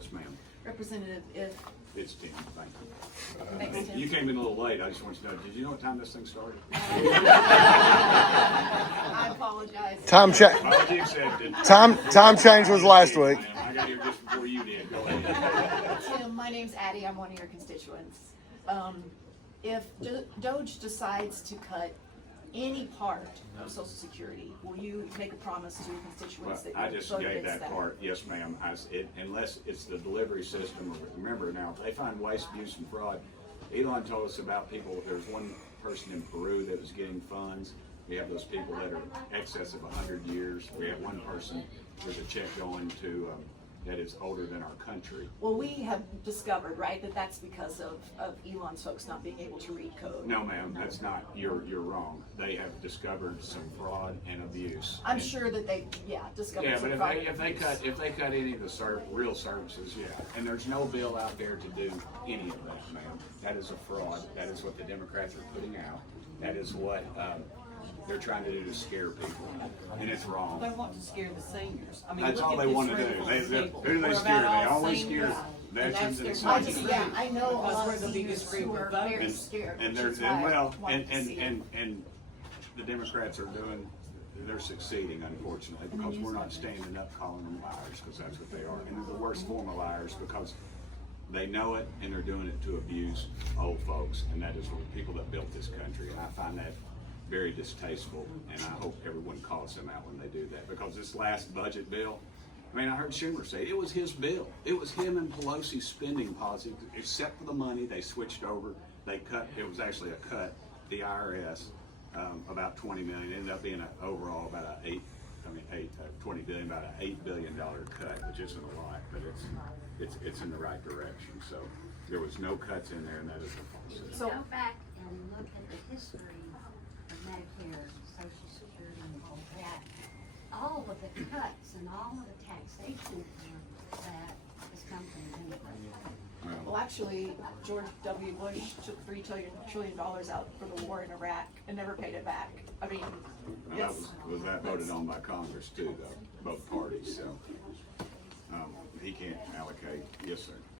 Yes, ma'am. Representative, if It's 10, thank you. Thanks, Tim. You came in a little late, I just want you to know, did you know what time this thing started? I apologize. Apology accepted. Time change was last week. I got here just before you did. Go ahead. Tim, my name's Addie. I'm one of your constituents. If Doge decides to cut any part of Social Security, will you make a promise to your constituents Well, that I you'll just vote gave against that part, yes, ma'am. Unless it's the delivery system, remember now, if they find waste, abuse, and fraud. Elon told us about people, there's one person in Peru that was getting funds. We have those people that are excess of 100 years. We have one person, there's a check going to, that is older than our country. Well, we have discovered, right, that that's because of Elon's folks not being able to read code. No, ma'am, that's not, you're wrong. They have discovered some fraud and abuse. I'm sure that they, discovered Yeah, some but fraud if they and abuse. cut any of the real services, yeah. And there's no bill out there to do any of that, ma'am. That is a fraud. That is what the Democrats are putting out. That is what they're trying to do to scare people, and it's wrong. They want to scare the seniors. I mean, That's look all at they this want to do. room full of people. Who do they We're scare? about They all always seniors, scare and veterans that's and their seniors. I target just, group. I know a Because lot we're of the biggest seniors who group are of voters. very scared. And which is there's why I well, wanted to see it. and the Democrats are doing. They're succeeding, unfortunately, because we're not standing up calling them liars, because that's what they are, and they're the worst form of liars because they know it and they're doing it to abuse old folks, and that is the people that built this country. And I find that very distasteful, and I hope everyone calls them out when they do that, because this last budget bill, I mean, I heard Schumer say it was his bill. It was him and Pelosi's spending policy, except for the money they switched over. They cut, it was actually a cut, the IRS, about 20 million, it ended up being overall about $20 billion, about an $8 billion cut, which isn't a lot, but it's in the right direction. So there was no cuts in there, and that is a false. So- Go back and look at the history of Medicare, Social Security, and all that. All of the cuts and all of the taxation that has come from the Democrats. Well, actually, George W. Bush took $3 trillion out for the war in Iraq and never paid it back. I mean, And that was that voted on by Congress too, though, both parties, so, he can't allocate, yes, sir.